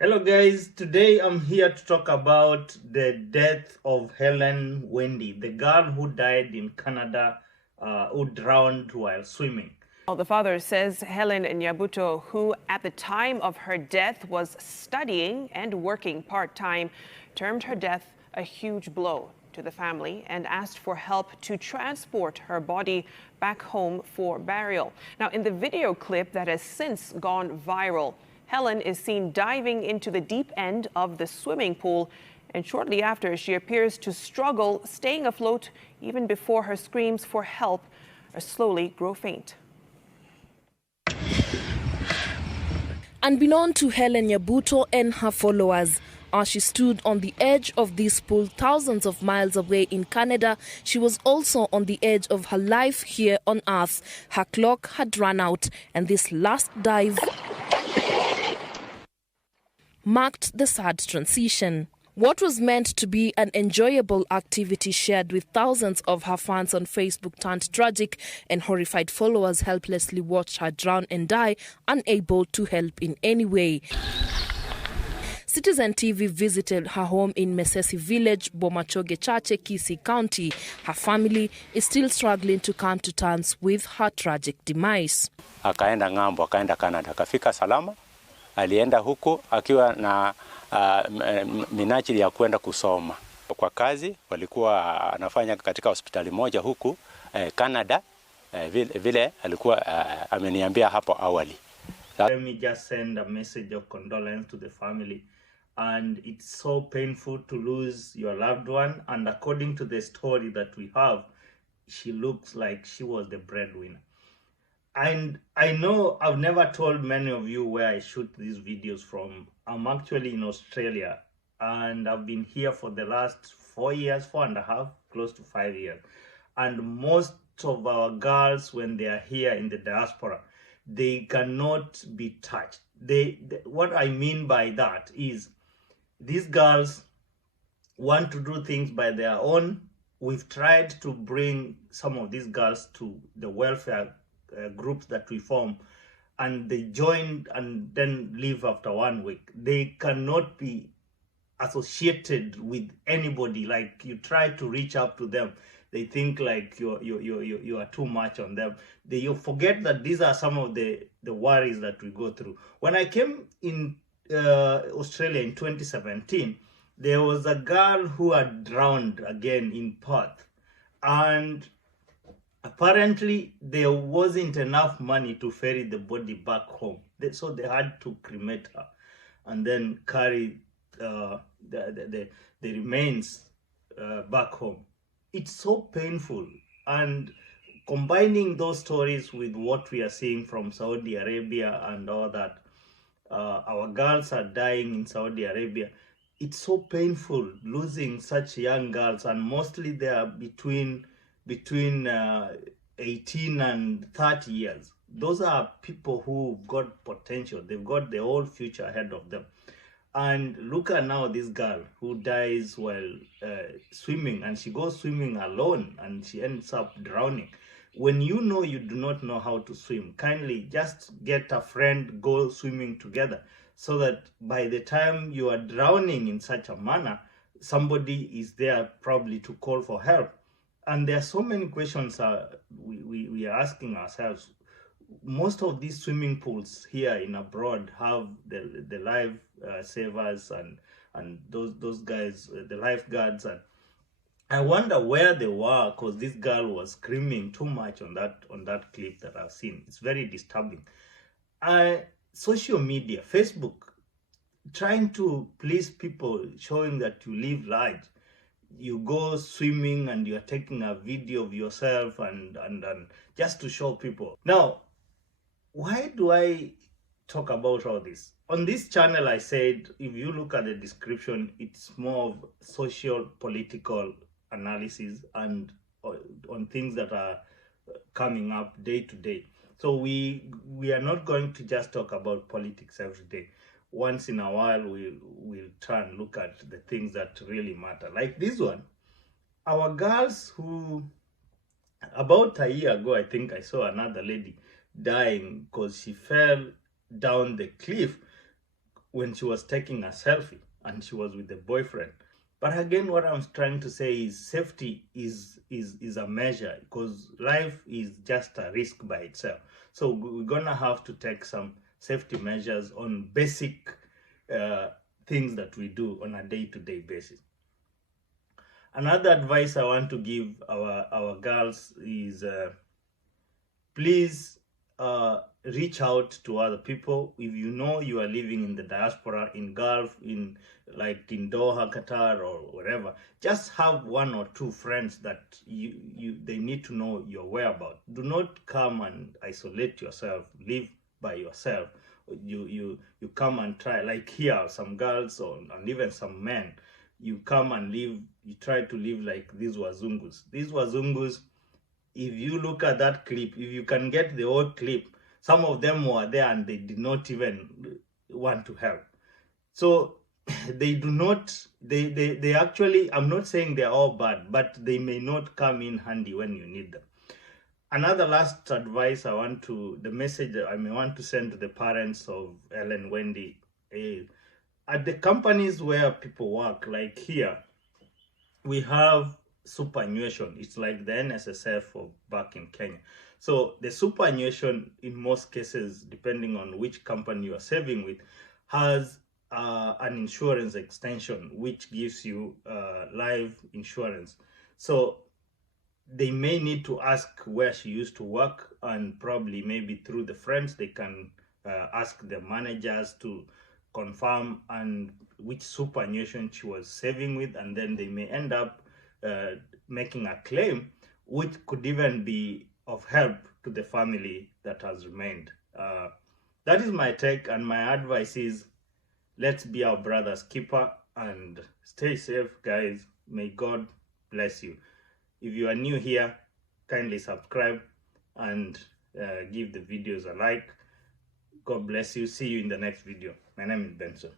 Hello guys, today I'm here to talk about the death of Hellen Wendy, the girl who died in Canada, who drowned while swimming. Well, the father says Helen Nyabuto, who at the time of her death was studying and working part-time, termed her death a huge blow to the family and asked for help to transport her body back home for burial. Now, in the video clip that has since gone viral, Helen is seen diving into the deep end of the swimming pool, and shortly after, she appears to struggle staying afloat even before her screams for help slowly grow faint. Unbeknown to Hellen Nyabuto and her followers, as she stood on the edge of this pool thousands of miles away in Canada, she was also on the edge of her life here on Earth. Her clock had run out, and this last dive marked the sad transition. What was meant to be an enjoyable activity shared with thousands of her fans on Facebook turned tragic, and horrified followers helplessly watched her drown and die, unable to help in any way. Citizen TV visited her home in Mesesi Village, Bomachoge Chache, Kisii County. Her family is still struggling to come to terms with her tragic demise. Akaenda ng'ambo, akaenda Canada, akafika salama. Alienda huku akiwa na minajili ya kwenda kusoma. Kwa kazi walikuwa anafanya katika hospitali moja huku Canada, vile alikuwa ameniambia hapo awali. Let me just send a message of condolence to the family. And it's so painful to lose your loved one. And according to the story that we have, she looks like she was the breadwinner. And I know I've never told many of you where I shoot these videos from. I'm actually in Australia, and I've been here for the last 4 years, 4.5, close to 5 years. And most of our girls, when they are here in the diaspora, they cannot be touched. What I mean by that is these girls want to do things by their own. We've tried to bring some of these girls to the welfare groups that we form, and they join and then leave after 1 week. They cannot be associated with anybody. Like, you try to reach out to them, they think like you are too much on them. You forget that these are some of the worries that we go through. When I came in Australia in 2017, there was a girl who had drowned again in Perth, and apparently there wasn't enough money to ferry the body back home, so they had to cremate her and then carry the remains back home. It's so painful. And combining those stories with what we are seeing from Saudi Arabia and all that, our girls are dying in Saudi Arabia. It's so painful losing such young girls, and mostly they are between 18 and 30 years. Those are people who've got potential. They've got the whole future ahead of them. And look at now this girl who dies while swimming, and she goes swimming alone and she ends up drowning. When you know you do not know how to swim, kindly just get a friend, go swimming together, so that by the time you are drowning in such a manner, somebody is there probably to call for help. And there are so many questions we are asking ourselves. Most of these swimming pools here in abroad have the life savers and those guys, the lifeguards, and I wonder where they were, because this girl was screaming too much on that clip that I've seen. It's very disturbing. Social media, Facebook, trying to please people, showing that you live large. You go swimming and you're taking a video of yourself and just to show people. Now, why do I talk about all this? On this channel, I said, if you look at the description, it's more of social, political analysis and on things that are coming up day to day. So we are not going to just talk about politics every day. Once in a while, we'll try and look at the things that really matter. Like this one, our girls who, about a year ago, I think I saw another lady dying because she fell down the cliff when she was taking a selfie and she was with the boyfriend. But again, what I'm trying to say is safety is a measure, because life is just a risk by itself. So we're gonna have to take some safety measures on basic things that we do on a day-to-day basis. Another advice I want to give our girls is please reach out to other people. If you know you are living in the diaspora, in Gulf, in Doha, Qatar, or wherever, just have one or two friends that they need to know your whereabouts. Do not come and isolate yourself, live by yourself. You come and try, like here, some girls and even some men, you come and live, you try to live like these wazungus. These wazungus, if you look at that clip, if you can get the old clip, some of them were there and they did not even want to help. So they do not, they actually, I'm not saying they're all bad, but they may not come in handy when you need them. Another last advice the message I may want to send to the parents of Hellen Wendy is, at the companies where people work, like here, we have superannuation. It's like the NSSF back in Kenya. So the superannuation, in most cases, depending on which company you are saving with, has an insurance extension which gives you life insurance. So they may need to ask where she used to work, and probably maybe through the friends they can ask the managers to confirm and which superannuation she was saving with, and then they may end up making a claim which could even be of help to the family that has remained. That is my take, and my advice is, let's be our brother's keeper and stay safe, guys. May God bless you. If you are new here, kindly subscribe and give the videos a like. God bless you. See you in the next video. My name is Benson.